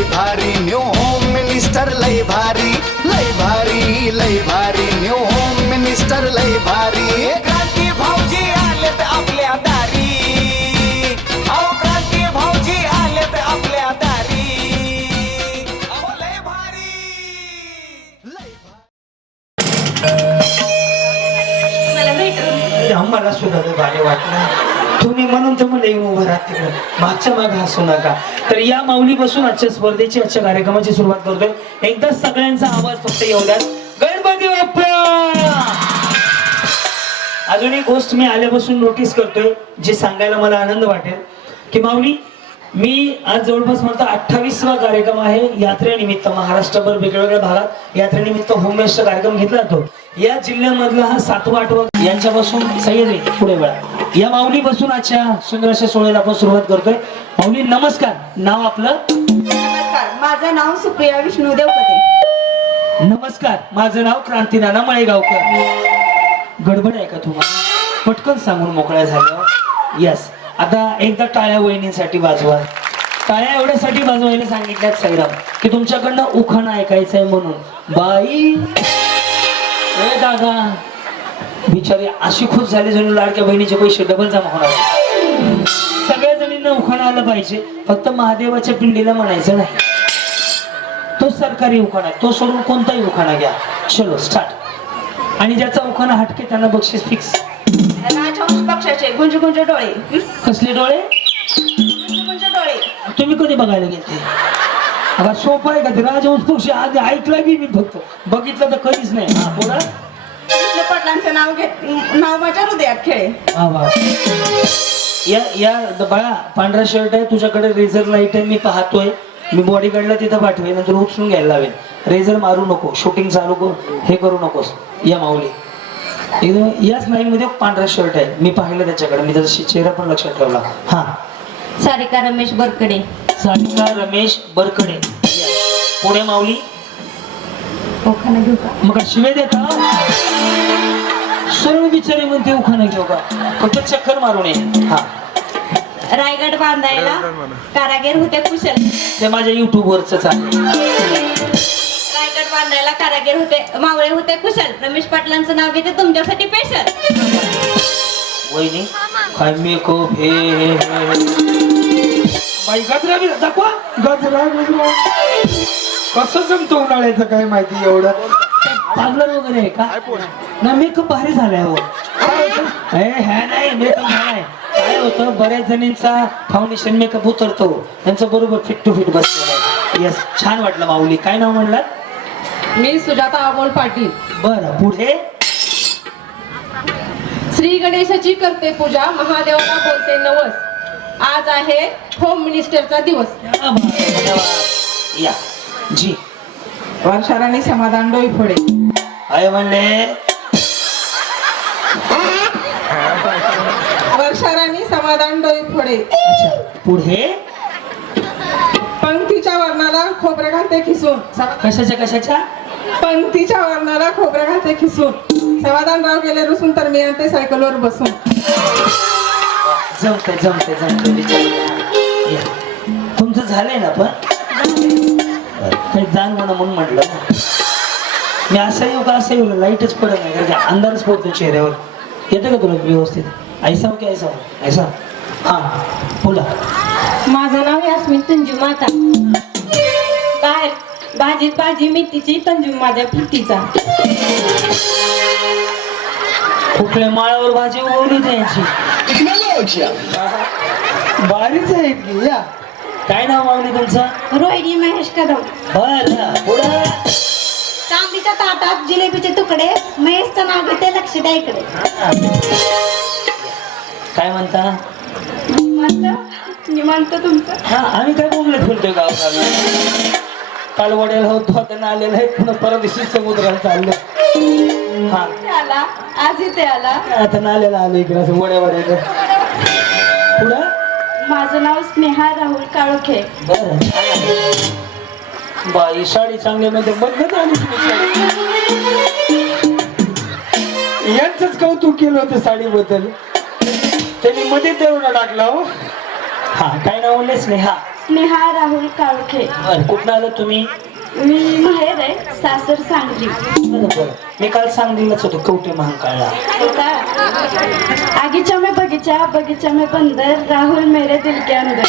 लय भारी new home minister लय भारी लय भारी लय भारी न्यू होम मिनिस्टर लय भारी क्रांती भाऊजी आलेत आपल्या दारी अहो क्रांती भाऊजी आलेत आपल्या दारी अहो लय भारी लय भारी आम्हाला सुद्धा ते भारी वाटलं तुम्ही म्हणून तर मला येऊन उभं राहत तिकडं मागच्या मागे हसू नका. तर या माऊलीपासून आजच्या स्पर्धेची आजच्या कार्यक्रमाची सुरुवात करतोय. एकदा सगळ्यांचा आवाज फक्त येऊ द्या. गणपती बाप्पा. अजून एक गोष्ट मी आल्यापासून नोटीस करतोय जे सांगायला मला आनंद वाटेल की माऊली मी आज जवळपास म्हणतो 28वा कार्यक्रम आहे यात्रेनिमित्त. महाराष्ट्रभर वेगवेगळ्या भागात यात्रेनिमित्त होममेस्टर कार्यक्रम घेतला जातो. या जिल्ह्यामधला हा 7वा 8वा यांच्यापासून सह्याद्री पुढे वळा या माऊली बसून आजच्या सुंदर अशा सोहळ्याला आपण सुरुवात करतोय. माऊली नमस्कार. नाव आपलं? नमस्कार, माझं नाव सुप्रिया विष्णू देवपते. नमस्कार, माझं नाव क्रांतीनाना मळेगावकर. गडबड आहे का तुम्हाला? पटकन सांगून मोकळ्या झाल्या. यस. आता एकदा टाळ्या वहिनींसाठी वाजवा. टाळ्या एवढ्यासाठी वाजवायला सांगितल्यात साईराम की तुमच्याकडनं उखाणा ऐकायचं आहे म्हणून. बाई ए दादा बिचारी अशी खुश झाली जणू लाडक्या बहिणीचे पैसे डबल जमा होणार. सगळ्या जणींना उखाणा आलं पाहिजे. फक्त महादेवाच्या पिंडीला म्हणायचं नाही. तो सरकारी उखाणा, तो सोडून कोणताही उखाणा घ्या. चलो स्टार्ट. आणि ज्याचा उखाणा हटके त्यांना बक्षीस फिक्स. राजहंस पक्षाचे गुंज गुंज डोळे. कसले डोळे? गुंज गुंज डोळे. तुम्ही कधी बघायला गेले? आता सोपं आहे का ते? राजहंस पक्षी आधी ऐकला बी मी फक्त बघितलं तर कधीच नाही. हा बोला. कृष्ण पाटलांचं नाव माझ्या हृदयात खेळे. या बाळा पांढरा शर्ट आहे तुझ्याकडे. रेझर लाईट आहे मी पाहतोय. मी बॉडीगार्डला तिथं पाठवेन नंतर उचलून घ्यायला लावेन. रेझर मारू नको. शूटिंग चालू हे करू नकोस. या माऊली याच लाईन मध्ये पांढरा शर्ट आहे मी पाहिलं त्याच्याकडे. मी त्याचा चेहरा पण लक्षात ठेवला. हा. सारिका रमेश बरकडे. सारिका रमेश बरकडे. पुणे माऊली. उखाणा घेऊ का? मग शिवे देता सरळ बिचारे म्हणते उखाणा घेऊ का? फक्त चक्कर मारून ये. हा. रायगड बांधायला कारागीर होते कुशल. ते माझ्या युट्यूब वरच चाललंय. रायगड बांधायला कारागीर होते मावळे होते कुशल. रमेश पाटलांचं नाव घेते तुमच्यासाठी स्पेशल. वहिनी काय मेकअप हे बाई गजरा बी दाखवा. गजरा गजरा कसं जमतो उन्हाळ्याचं काय माहिती. एवढं पार्लर वगैरे आहे का? ना मेकअप भारी झालाय. हो ह्या नाही मेकअप झालाय. काय होतं बऱ्याच जणींचा फाउंडेशन मेकअप उतरतो त्यांचं बरोबर फिट टू फिट बसलेलं आहे. यस छान वाटलं माऊली. काय नाव म्हणलात? मी सुजाता अमोल पाटील. बरं पुढे. श्री गणेशाची करते पूजा महादेवाला बोलते नवस. आज आहे होम मिनिस्टरचा दिवस. या जी. वर्षाराणी समाधान डोईफोडे. काय म्हणले? वर्षाराणी समाधान डोईफोडे. अच्छा पुढे. पंक्तीच्या वर्णाला खोबरे घालते खिसून. कशाच्या? पंक्तीच्या वर्णाला खोबरे घालते खिसून. समाधानराव गेले रुसून तर मी आणते सायकलवर बसून. जमते या. तुमचं झालंय ना पण काही जाण म्हणून म्हटलं. मी असं येऊ का असं येऊ लाईटच पडत नाही कारण अंधारच पडतो चेहऱ्यावर. येतं का तुला व्यवस्थित? ऐसा की ऐसा. हा बोला. माझं नाव यास्मिन तंजू माता. बाहेर भाजीत भाजी मेथीची तंजू माझ्या प्रीतीचा. कुठल्या माळावर भाजी उगवली त्यांची बारीच आहे की. या काय नाव मागणी तुमचं? रोहिणी महेश कदम. बरं पुढं. चांदीच्या ताटात जिलेबीचे तुकडे. महेशचं नाव घेते लक्ष द्या इकडे. काय म्हणता? निवांत तुमचं. हा आम्ही काय बोंबलत बोलतोय गाव. काल वड्याला होतो आता आलेला आहे पुन्हा परत दिवशी समुद्राला चाललं. हा आला आज इथे आला. आता नाल्याला आलो इकडे असं वड्या पुढं. माझं नाव स्नेहा राहुल काळोखे. बरं बाई साडी चांगल्यामध्ये बदलत आली. यांचंच कौतुक केलं होतं साडीबद्दल. त्यांनी मध्ये तेवढा टाकला. हो हा काय नाव म्हणले? स्नेहा. स्नेहा राहुल काळोखे. बरं, कुठं आलं तुम्ही? मी माहेर आहे, सासर सांगली. बरं बरं, मी काल सांगलीलाच होतो, कवटे महाकाळला. आगीचा में बगीचा, बगीचा में बंदर, राहुल मेरे दिल के अंदर.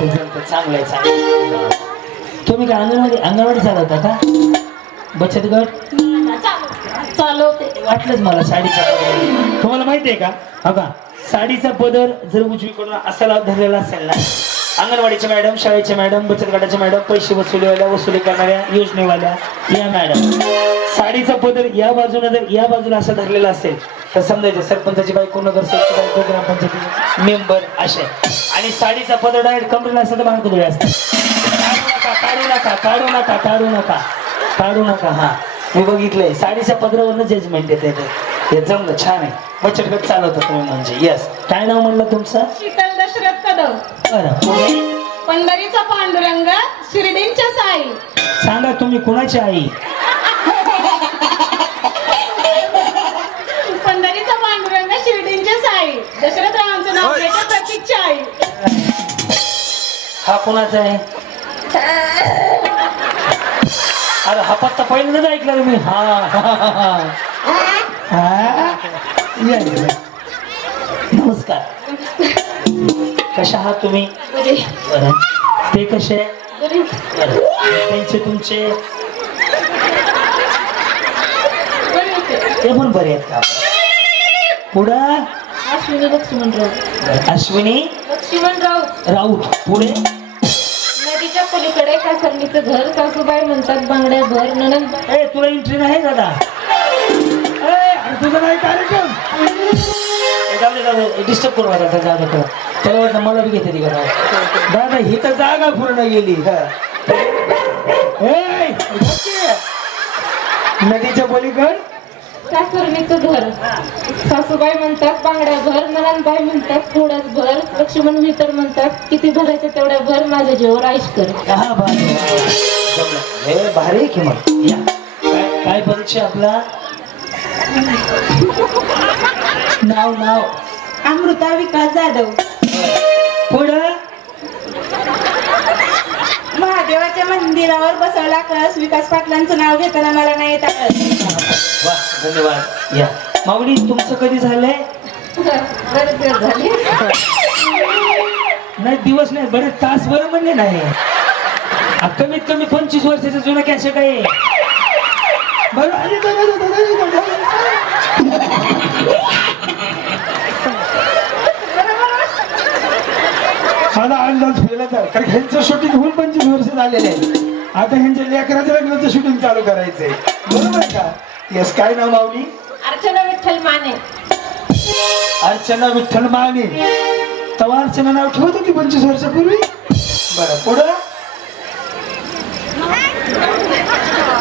जमतं चांगलं आहे, चांगलं आहे. तुम्ही काय अंगणवाडी चालवता का? बचत गट चालवते. वाटलंच मला साडीचा पदर. तुम्हाला माहिती आहे का? हो का, साडीचा पदर जर उजवीकडून असाला धरलेला असेल ना, अंगणवाडीच्या मॅडम, शाळेच्या मॅडम, बचत गटाच्या मॅडम, पैसे वसुली करणाऱ्या योजनेवाल्या या मॅडम, साडीचा पदर या बाजूला जर या बाजूला असं धरलेला असेल तर समजायचं सरपंचाची बायको, नगरसेवकची बायको, ग्रामपंचायतीचे मेंबर असे. आणि साडीचा पदर डायरेक्ट कमरेला असेल तर बांधकुदळे असतात. काढू नका, काढू नका, काढू नका, काढू नका. हा, मी बघितलंय साडीच्या पदरावरनं जजमेंट येते. हे जमलं, छान आहे. बचत गट चालवता तुम्ही म्हणजे. यस, काय नाव म्हणलं तुमचं? शीतल दशरथ कदम. बरं, पुढे पंढरीचा पांडुरंग, शिर्डींच्या साई. सांगा तुम्ही कुणाची आई? पंढरीचा पांडुरंग, शिर्डींच्या साई. दशरथरावांचं नाव घेतं प्रतीकची आई. हा कुणाचा आहे? अरे हा पत्ता पहिल्यांदाच ऐकला रे मी. हा या, या. नमस्कार, कशा आहात तुम्ही? बरं, ते कसे? बरं, त्यांचे तुमचे ते पण बरे आहेत का? पुढं अश्विनी लक्ष्मणराव. अश्विनी लक्ष्मणराव राऊत. पुढे नदीच्या पलीकडे कासरणीचं घर, सासूबाई म्हणतात बांगड्या भर, ननंद. ए, तुला एंट्री नाही दादा? तुझं नाही कार्यक्रम? डिस्टर्ब करू नका दादा. त्याला वाटतं मला बी घेते ती घरा. दादा ही तर जागा पूर्ण गेली. नदीच्या पलीकड कासरणीचं घर, सासूबाई म्हणतात बांगड्या भर, ननंदबाई म्हणतात थोड्याच भर, लक्ष्मण मित्र म्हणतात किती भरायचं तेवढ्या भर, माझ्या जीवावर आईश कर. हा भारी, हे भारी आहे की मग. या, काय परीक्षा आपला? नाव नाव अमृता विकास जाधव. पुढं महादेवाच्या मंदिरावर बसवला कळस, विकास पाटलांचं नाव घेताना मला नाही येत आलं. वा, धन्यवाद. या माऊली, तुमचं कधी झालंय? बरेच दिवस झाले. नाही दिवस नाही, बरेच तास. बरं म्हणले नाही. कमीत कमी 25 वर्षाचा जुना कॅसेट आहे. मला अंदाज फेला तर, कारण ह्यांचं शूटिंग होऊन 25 वर्ष झालेलं आहे. आता ह्यांच्या लेकराच्या लग्नाचं शूटिंग चालू करायचंय. बरोबर आहे का? यस, काय नाव माऊली? अर्चना विठ्ठल माने. अर्चना विठ्ठल माने. तवा अर्चना नाव ठेवत होती 25 वर्षापूर्वी. बरं, पुढं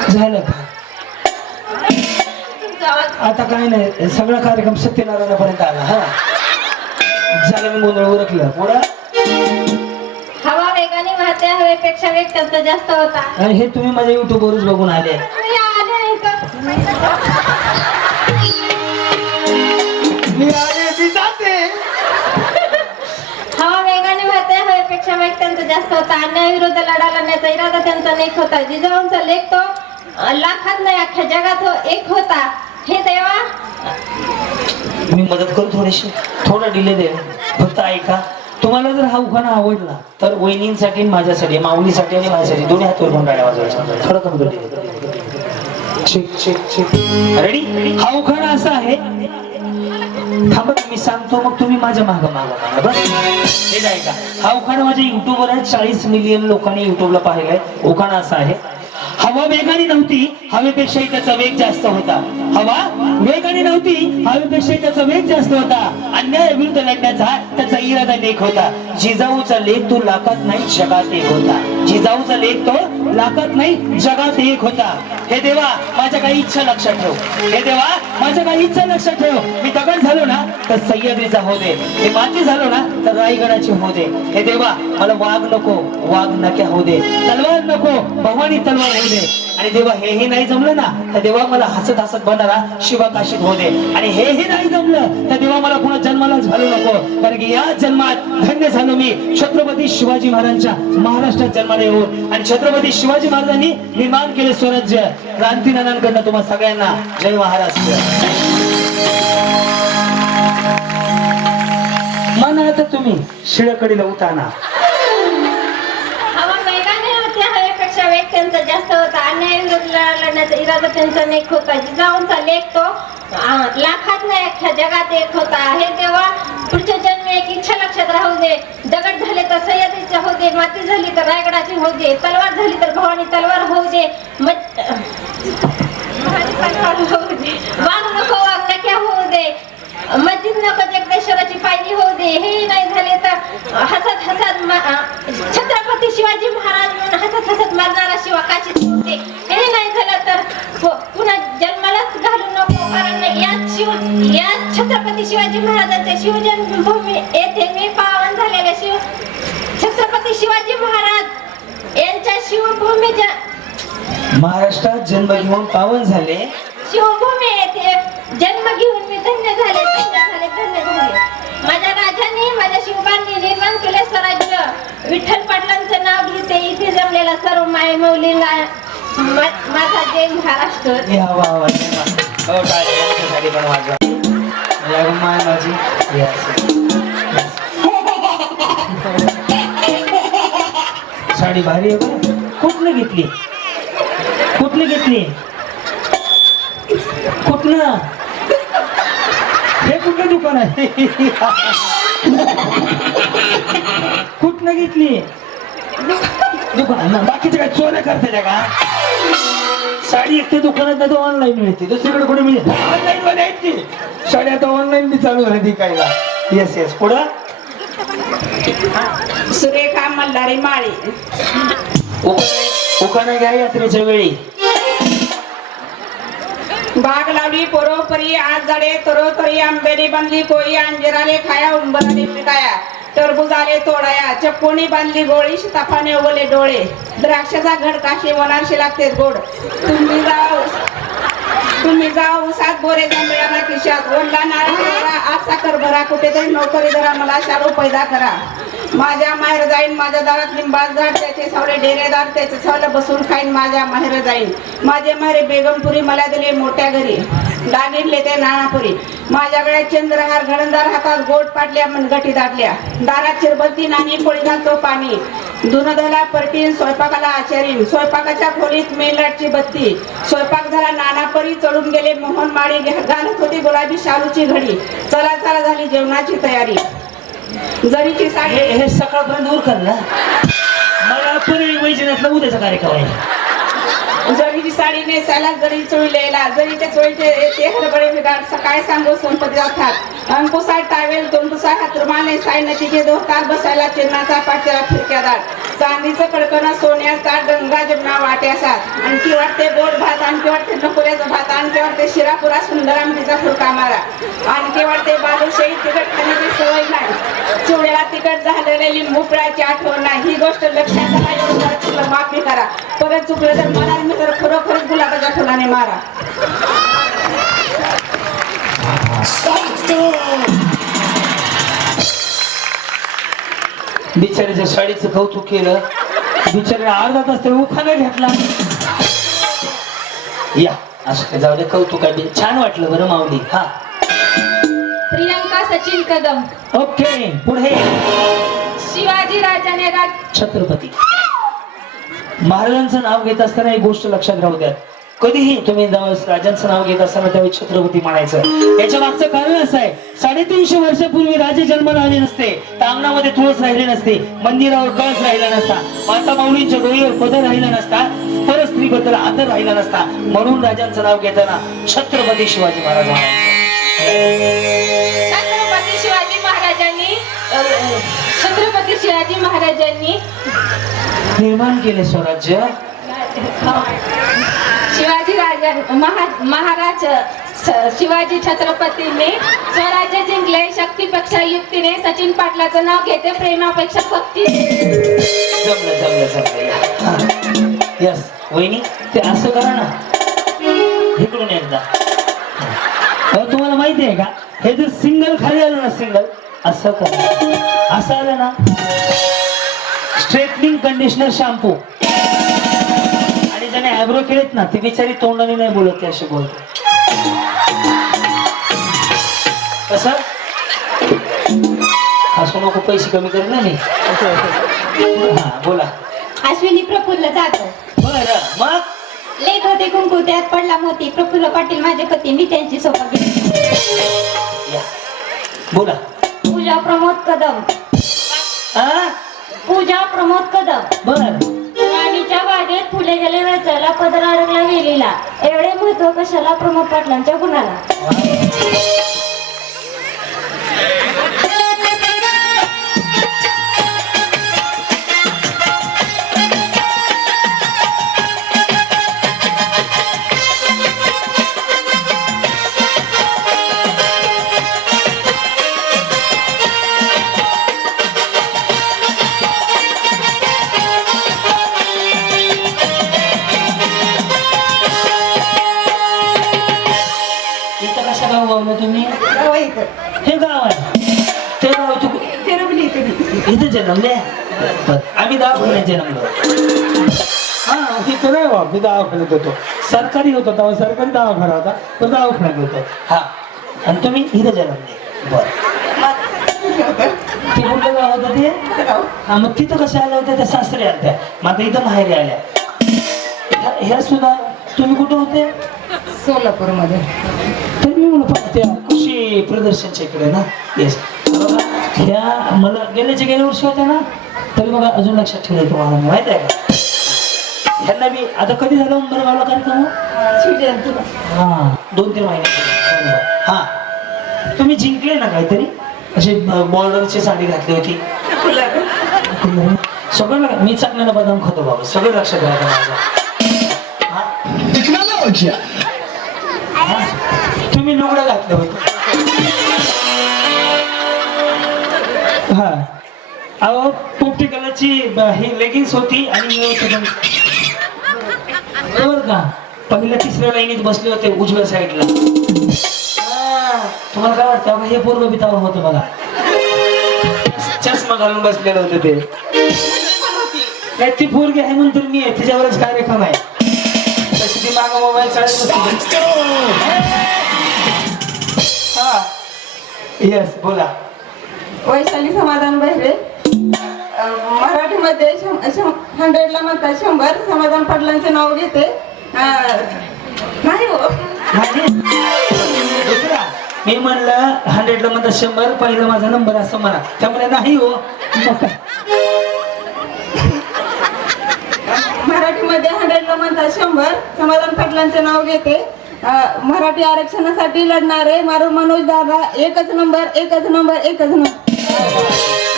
झालं का? आता काय नाही, सगळा कार्यक्रम सत्यनारायणापर्यंत आला. हा झालं, मी गोंधळ उरकलं. पुढं हवा वेगाने वाहते, हवेपेक्षा वेग त्यांचा जास्त होता. आणि हे तुम्ही माझ्या युट्यूबवरच बघून आले. मी आले इथं. मी आले, मी जाते. हवा वेगाने वाहते, हवेपेक्षा वेग त्यांचा जास्त होता. अन्यायाविरुद्ध लढा लढण्याचा इरादा त्यांचा नेक होता. जिजाऊंचा लेख तो लाखात नाही अख्ख्या जगात एक होता. हे देवा, मी मदत करू थोडीशी, थोडा डिले दे, फक्त ऐका. तुम्हाला जर हा उखाणा आवडला तर वहिनींसाठी, माझ्यासाठी, माऊलीसाठी आणि माझ्यासाठी दोन्ही हात वर गुंडाळ्या वाजवायच्या. थोडं कमी कर. Check check check. रेडी? हा उखाणा असा आहे. थांबा, मी सांगतो मग तुम्ही माझ्या माग माग बस. हे ऐका, हा उखाणा माझ्या युट्यूबवर आहे. 40 मिलियन लोकांनी युट्यूबला पाहिलंय. उखाणा असा आहे. हवा वेगाने नव्हती, हवेपेक्षाही त्याचा वेग जास्त होता. हवा वेगाने नव्हती, हवेपेक्षाही त्याचा वेग जास्त होता. अन्यायाविरुद्ध लढण्याचा त्याचा इरादा नेक होता. जिजाऊचा लेख तो लाखात नाही जगात एक होता. जिजाऊचा लेख तो लाखात नाही जगात एक होता. हे देवा, माझ्या काही इच्छा लक्षात ठेव. हे देवा, माझ्या काही इच्छा लक्षात ठेव. मी दगड झालो ना तर सह्याद्रीचा हो दे. मी माती झालो ना तर रायगडाची हो दे. हे देवा, मला वाघ नको, वाघ नक्या होऊ दे, तलवार नको, भवानी तलवार होऊ दे. आणि देवा हेही नाही जमलं ना तर देवा मला हसत हसत बनणारा शिवा काशीत होऊ दे. आणि हेही नाही जमलं तर देवा मला पुन्हा जन्मालाच घालू नको, कारण की या जन्मात धन्य झालो मी छत्रपती शिवाजी महाराजांच्या महाराष्ट्रात जन्माला येऊन. आणि छत्रपती शिवाजी महाराजांनी निर्माण केले स्वराज्य. क्रांतीनानांकडनं तुम्हा सगळ्यांना जय महाराष्ट्र. मनात तुम्ही शिळकडीला उताना. हवा मैदानी होत्या हवेपेक्षा वेग त्यांचा जास्त होता. अन्यायाविरोधात लढण्याचा इरादा त्यांचा नेक होता. जिजाऊंचा लेख तो लाखात नाही अख्ख्या जगात एक होता. हे देवा पुढच्या जन्मी एक इच्छा लक्षात राहू दे. दगड झाले तर सह्याद्रीचे होऊ दे, माती झाली तर रायगडाची होऊ दे, तलवार झाली तर भवानी तलवार होऊ दे, वाघ नको वाघ नक्या होऊ दे, मस्जिद नको जगदेश्वराची पायरी होऊ दे. हे नाही झाले तर हसत हसत छत्रपती शिवाजी महाराज म्हणून हसत हसत मरणारा शिवा काशीत होऊ दे. हे नाही झालं तर पुन्हा जन्मालाच घालू नको, कारण या छत्रपती शिवाजी महाराजांच्या शिवजन्मभूमी येथे मी पावन झालेले छत्रपती शिवाजी महाराज यांच्या शिवभूमीच्या महाराष्ट्रात जन्म घेऊन पावन झाले. शिवभूमी येथे जन्म घेऊन मी धन्य झाले, धन्य झाले, धन्य झाले. माझ्या राजांनी, माझ्या शिवबांनी निर्माण केले स्वराज्य. विठ्ठल पाटलांचं नाव घेते इथे जमलेला सर्व माय मौलीला माझा जय महाराष्ट्र. या वा वा जय मा. हो टाळ्या यांच्यासाठी पण वाजवा. या गं माय माझी. Yes. साडी भारी आहे बरं. कुठनं घेतली, कुठनं घेतली, कुठनं, हे कुठलं दुकान आहे, कुठनं घेतली दुकान. बाकीचे काय चोऱ्या करते का? साडी एक ते दुकानात नाही तर ऑनलाईन मिळते, दुसरीकडे कुठे मिळते ऑनलाईन मध्ये आहेत की साडी. आता ऑनलाईन बी चालू झाली विकायला. येस येस पुढं. सुरेखा मल्हारी माळी. उखाणा घ्या यात्रेच्या वेळी. बाग लावली परोपरी आज झाडे तरोतरी, आंबेरी बांधली कोई, अंजिराले खाया उंबराले पिकाया, टरबूज आले तोडाया, चप्पोनी बांधली गोळी, सीताफाने उगवले डोळे, द्राक्षाचा घड काशी वनारशी लागते गोड. तुम्ही जाऊ उसात बोरे जांभळ्याना खिशात, ओढला नारळ भरा आज साखर भरा, कुठेतरी नोकरी धरा मला शालू पैदा करा. माझ्या माहेर जाईन माझ्या दारात लिंबाच झाड, त्याचे सावले डेरेदार त्याचे सावलं बसून खाईन माझ्या माहेर जाईन. माझे माहेर बेगमपुरी मला दिले मोठ्या घरी, दागिनले ते नानापुरी. माझ्या गळ्यात चंद्रहार घडंदार हातात गोट पाटल्या मनगटी दाटल्या, दारात चिरबलती नाणी पोळी घालतो पाणी, धुनधला परटीन स्वयंपाकाला आचारीन, स्वयंपाकाच्या खोलीत मेलटची बत्ती, स्वयंपाक झाला नानापरी चढून गेले मोहन माळी, घालत होती गुलाबी शालूची घडी, चला चला झाली जेवणाची तयारी. जरीची साडी हे सकाळपर्यंत दूर कर ना, मला परळी वैजनाथला उद्याचा कार्यक्रम आहे. जरीची साडी नेसायला जरी चोळीला, जरीच्या चोळीचे ते हरभरे बिगाड, सकाळी सांगू संपत्ती जातात. अंकुसाय टावेल दोंडुसाय हातरुमाने साय नदीचे दोहतार, बसायला चिन्हाचा पाठ्याला फिरक्या दाट, चांदीचं कडकणं सोन्यास ताट, गंगा जमुना वाट्यासात. आणखी वाटते गोड भात, आणखी वाटते नकोऱ्याचा भात, आणखी वाटते शिरापुरा सुंदर आमटीचा फुलका मारा, आणखी वाटते बालुशाही तिखट खाण्याची सवय नाही, चिवड्याला तिखट झालेले लिंबू पिळाची आठवण नाही. ही गोष्ट लक्षात आला एवढं चुकलं माफी करा, परत चुकलं तर मला मी तर खरोखरच गुलाबाच्या फुलाने मारा. बिचाऱ्याच्या साडीचं कौतुक केलं, बिचाऱ्या अर्धा तास ते उखाणा घेतला. या असं जाऊ दे, कौतुक आहे, छान वाटलं बरं माऊली. हा प्रियंका सचिन कदम. ओके पुढे. शिवाजी राजाने छत्रपती महाराजांचं नाव घेत असताना एक गोष्ट लक्षात राहू द्या, कधीही तुम्ही राजांचं नाव घेत असताना त्यावेळी छत्रपती म्हणायचं. याच्या मागचं कारण असं आहे, 350 वर्षापूर्वी राजे जन्माला आले नसते तर अंगणामध्ये तुळस राहिले नसते, मंदिरावर कळस राहिला नसता, माता माऊलींच्या डोळीवर पदर राहिला नसता, परस्त्री बद्दल आदर राहिला नसता. म्हणून राजांचं नाव घेताना छत्रपती शिवाजी महाराज म्हणायचं. छत्रपती शिवाजी महाराजांनी निर्माण केले स्वराज्य. शिवाजी राजा महाराज शिवाजी छत्रपतींनी स्वराज्य जिंकले शक्तीपेक्षा युक्तीने. सचिन पाटलाचं नाव घेते प्रेमापेक्षा भक्ती. जमलं. यस वहिनी ते असं करा ना इकडून एकदा. तुम्हाला माहिती आहे का हे जर सिंगल खाली आलं ना सिंगल असं करा. असं आलं ना स्ट्रेटनिंग कंडिशनर शॅम्पू. आणि ज्याने ॲब्रो केलेत ना ते बिचारी तोंडाने नाही बोलत ते असे बोलते. कसं हसू नको पैसे कमी कर ना मी. हा बोला. अश्विनी प्रफुल्ल जाधव. बरं मग लेत होते कुंकू त्यात पडला मोती. प्रफुल्ल पाटील माझे पती मी त्यांची सोबत घेतली. या बोला. पूजा प्रमोद कदम. हा पूजा प्रमोद कदम. बर राणीच्या बागेत फुले गेले रचायला पदर अडकला वेलीला. एवढे महत्व कशाला प्रमोद पाटलांच्या गुणाला. इथं कशा गाव गावलं तुम्ही. हे गाव आहे ते गाव तू इथं जन्मले. आम्ही दवाखान्यात जन्मलो. हा तिथं नाही बा मी दवाखान्यात होतो सरकारी होतो तेव्हा सरकारी दवाखाना होता पण दवाखान्यात होतो. हा आणि तुम्ही इथं जन्मले. बर ते कुठलं गाव होतं ते. हा मग तिथं कशा आल्या होत्या त्या सासरे आल्या मग आता इथं माहेरी आल्या. ह्या सुद्धा तुम्ही कुठं होते. सोलापूरमध्ये. तर मी म्हणतो त्या कृषी प्रदर्शनच्या इकडे ना. येस ह्या मला गेल्या वर्षी होत्या ना तरी बघा अजून लक्षात ठेवलं तुम्हाला माहित आहे का. ह्यांना बी आता कधी झालं उंबरगावला कार्यक्रम. हा 2-3 महिने. हा तुम्ही जिंकले ना काहीतरी अशी बॉर्डरची साडी घातली होती. सगळं मी चांगल्याला बदाम खातो बाबा सगळं लक्षात राहतं माझं. तुम्ही लुगडं घातलं होतं. हा अहो पोपटी कलरची ही लेगिन्स होती आणि बरोबर का पहिल्या 3ऱ्या लाईनीत बसले होते उजव्या साईडला. तुम्हाला काय वाटतं हे पोरग बितावा होतं बघा. चष्मा घालून बसलेलं होतं ते. नाही ती पोरगी आहे म्हणून मी आहे तिच्यावरच कार्यक्रम आहे. तशी ती मागं मोबाईल चालत हा येस बोला. वैशाली समाधान बहिरे. मराठीमध्ये 100ला म्हणतात 100. समाधान पाटलांचे नाव घेते. नाही हो दुसरा मी म्हणलं 100ला म्हणतात 100 पहिलं माझा नंबर असं म्हणा त्यामुळे नाही हो. मराठीमध्ये 100ला म्हणतात 100. समाधान पाटलांचे नाव घेते. मराठी आरक्षणासाठी लढणारे मारू मनोज दादा. एकच नंबर एकच नंबर एकच नंबर.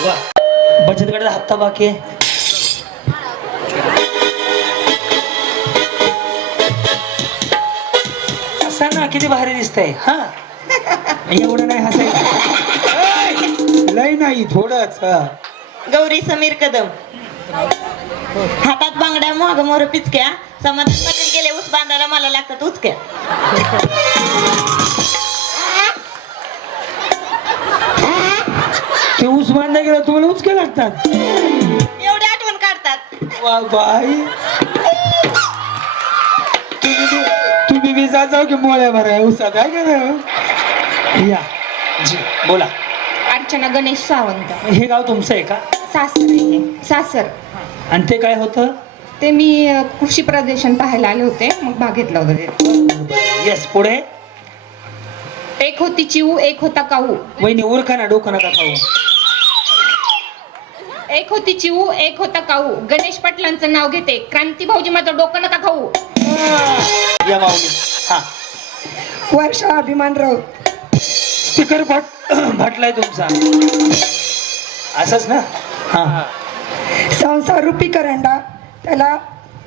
वा बचत गटाचा हप्ता बाकी आहे. असा ना किती भारी दिसतंय. हा एवढं नाही हसायचं. लय नाही थोडंच. गौरी समीर कदम. हातात बांगड्या माग मोर पिचक्या. समाधान पाटील गेले ऊस बांधायला मला लागतात उचक्या. ते ऊस बांधला गेला तुम्हाला उचके लागतात. एवढी आठवण काढतात. वा बाई तुम्ही विजा जाऊ की मोळ्या भराय उसात आहे का. या जी बोला. अर्चना गणेश सावंत. हे गाव तुमचं आहे का. सासर आहे. सासर. आणि ते काय होतं. ते मी कृषी प्रदर्शन पाहायला आले होते मग भाग घेतला होता. येस पुढे. एक होती चिऊ एक होता काऊ. वहिनी उरका ना डोकं नका खाऊ. एक होती चिऊ एक होता काऊ. गणेश पाटलांचं नाव घेते. क्रांती भाऊजी माझं डोकं नका खाऊ. या माऊली. हा वर्षा अभिमानराव. स्पीकर फाटलाय तुमचा. असंच ना. हा संसार रूपी करंडा त्याला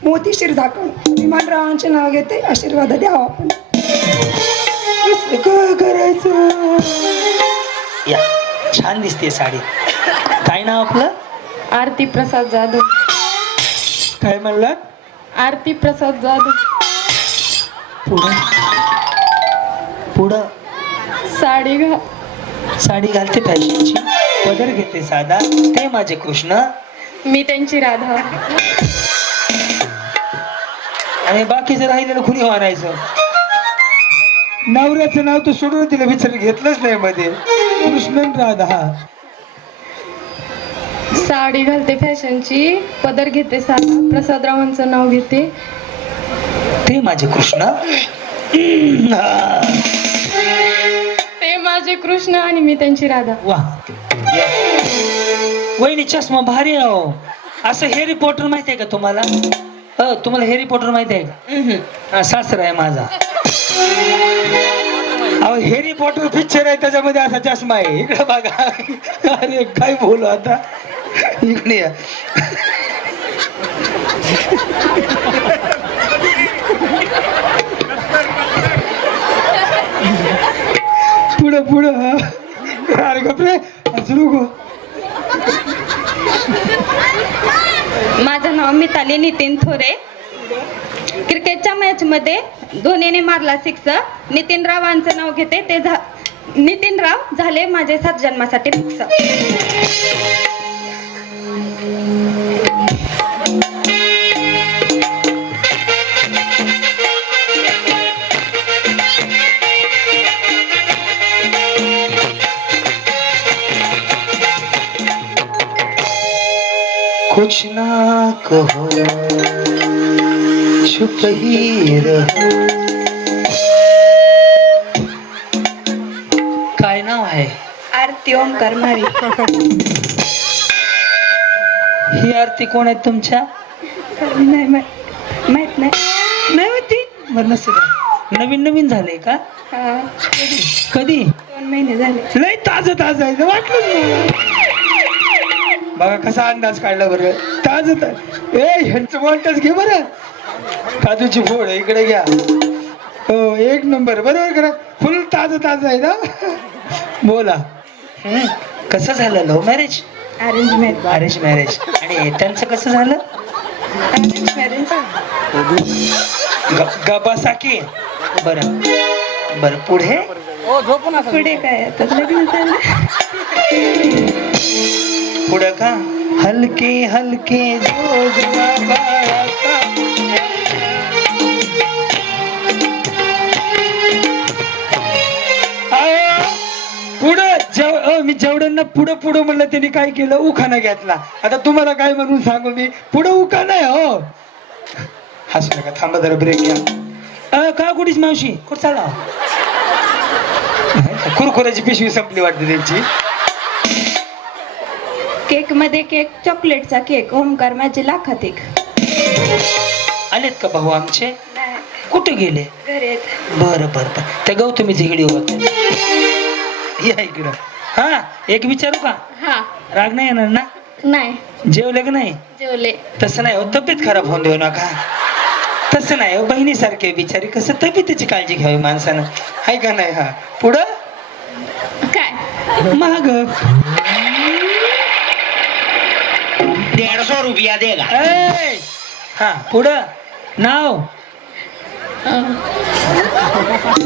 मोतीशीर झाकण. अभिमानरावांचे नाव घेते. आशीर्वाद द्यावा आपण. काय करायचं? या छान दिसते साडी. काय नाव आपलं? आरती प्रसाद जाधव. काय म्हणलात? आरती प्रसाद जाधव. पुढं पुढं साडी घालते फॅशनची, पदर घेते साधा, ते माझे कृष्ण, मी त्यांची राधा. आणि बाकीचं राहिलेलं कुणी मारायचं? नवऱ्याचं नाव तर सोडून तिला विचार घेतलंच नाही मध्ये. कृष्णन राधा. साडी घालते फॅशनची, पदर घेते साधा, प्रसादरावांचं नाव घेते. ते माझे कृष्ण. ते माझे कृष्ण आणि मी त्यांची राधा. वा वहिनी चष्मा भारी आहे अहो. असं हेरी पॉटर माहिती आहे का तुम्हाला? तुम्हाला हेरी पॉटर माहिती आहे का? सासरा आहे माझा. अहो हेरी पॉटर पिक्चर आहे, त्याच्यामध्ये असा चष्मा आहे. इकडे बघा. अरे काय बोलू आता. इकडे या. पुढं पुढं. अरे गपरे असं नको. माझं नाव मिताली नितीन थोरे. क्रिकेटच्या मॅच मध्ये धोनीने मारला 6. नितीन रावांचं नाव घेते. ते नितीन राव झाले माझे 7 जन्मासाठी फिक्स. कुछ ना कहो चुप ही रहो. काय नाव आहे? आरती ओमकार मारी. ही आरती कोण आहेत तुमच्या? नाही माहित नाही. नाही होती. बरं नसेल. नवीन नवीन झाले का? हा, कधी? 2 महिने झाले. लय ताज ताज आहे वाटलंच मला. बघा कसा अंदाज काढला बरं. ताज ए ह्यांचं वॉल्टच घे बरं. काजूची फोड इकडे घ्या. हो 1 नंबर. बरोबर करा. फुल ताज ताज आहे ना. बोला. कसं झालं? Love marriage? Arrange marriage. Arrange marriage. आणि त्यांचं कसं झालं? Arrange marriage. गबासा की. बरं बरं पुढे पुढे काय आता लग्न झालं. पुढं का? हलके हलके जोजवा बाळाचा. पुढं मी जेवढ्यांना पुढं पुढं म्हणलं त्यांनी काय केलं? उखाणा घेतला. आता तुम्हाला काय म्हणून सांगू मी? पुढं उखाणा आहे हो. हसू नका. थांबा जरा ब्रेक घ्या. का कुठीच मावशी कुठं चाला? कुरकुऱ्याची पिशवी संपली वाटते त्यांची. केक मध्ये केक, चॉकलेटचा केक. ओमकार माझे लाखात एक. आलेत का भाऊ आमचे? कुठे गेले? घरी बरं बरं बरं. त्या गौतमीची इकडे होत. या इकडं. हा एक विचारू का? हा. राग नाही येणार ना? नाही. जेवले का नाही? जेवले. तसं नाही हो. तब्येत खराब होऊन देऊ नका. तसं नाही हो. बहिणीसारखे बिचारी कसं तब्येतीची काळजी घ्यावी माणसानं. हाय का नाही? हा पुढं काय? महाग. 150 रुपया देगा. हा पुढं नाव.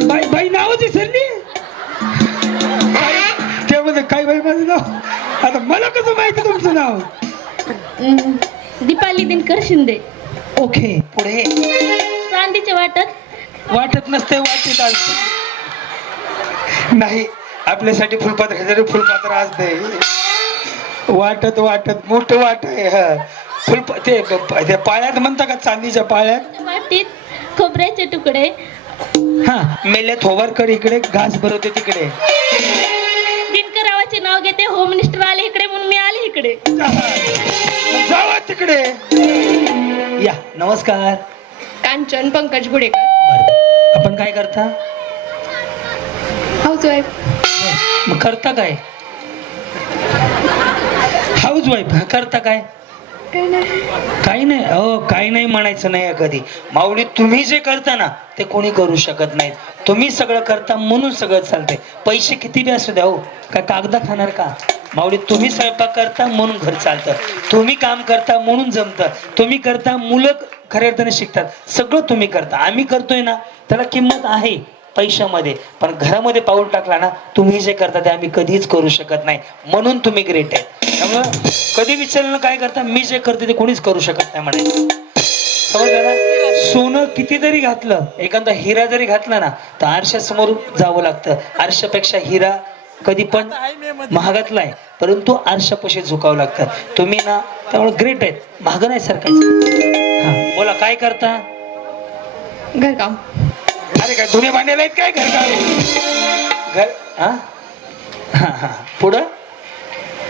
बाई बाई नावच सरली. त्यामध्ये काय बाई माझं नाव? आता मला कसं माहिती तुमचं नाव? दीपाली दिनकर शिंदे. ओके पुढे. चांदीचे वाटत. वाटत नसते वाटत असते. नाही आपल्यासाठी फुलपात्र जरी फुलपात्र असते. वाटत वाटत मोठं वाट आहे. हा ते पाळ्यात म्हणता का? चांदीच्या पाळ्यात. वाटीत खोबऱ्याचे तुकडे. हा मेले थोवरकर इकडे घास भरवते तिकडे. दिनकरावाचे नाव घेते. होम मिनिस्टर आले इकडे म्हणून मी आले इकडे. जावा तिकडे. या नमस्कार. कांचन पंकज गुडेकर. बरं. आपण काय करता? हाऊसवाईफ. मग करता काय? हाऊस वाईफ करता काय? काही नाही अहो काही नाही म्हणायचं नाही कधी. माऊली तुम्ही जे करता ना ते कोणी करू शकत नाही. तुम्ही सगळं करता म्हणून सगळं चालतंय. पैसे किती बी असू द्या हो, काय कागदा खाणार का? माऊली तुम्ही स्वयंपाक करता म्हणून घर चालतं, तुम्ही काम करता म्हणून जमतं, तुम्ही करता मुलं खऱ्या अर्थाने शिकतात, सगळं तुम्ही करता. आम्ही करतोय ना त्याला किंमत आहे पैशामध्ये, पण घरामध्ये पाऊल टाकला ना तुम्ही जे करता ते आम्ही कधीच करू शकत नाही, म्हणून तुम्ही ग्रेट आहे. त्यामुळं कधी विचारलं काय करता, मी जे करते ते कोणीच करू शकत नाही म्हणायचं. समजलं ना? सोनं किती जरी घातलं, एखादा हिरा जरी घातला ना तर आरशासमोर जावं लागतं. आरशापेक्षा हिरा कधी पण महागातला आहे, परंतु आरशापाशी झुकावं लागतं. तुम्ही ना त्यामुळे ग्रेट आहेत, महाग नाही सरकायचं. हा बोला काय करता? घरकाम. अरे काय धुणे भांड्याला आहेत काय घर घर हा हा हा पुढं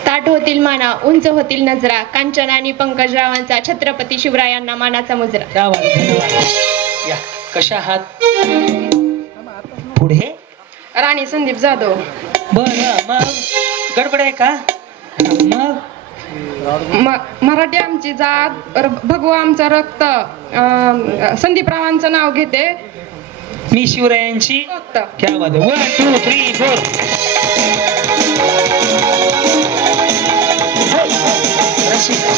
ताट होतील माना, उंच होतील नजरा, कांचन आणि पंकजरावांचा छत्रपती शिवरायांना मानाचा मुजरा. या वाला, धन्यवाद. या कशा आहात? पुढे राणी संदीप जाधव. बरं मग गडबड आहे का? मग मराठी आमची जात, भगवा आमचं रक्त, संदीपरावांचं नाव घेते मी शिवरायांची क्या बात आहे. 1 2 3 4 रशिका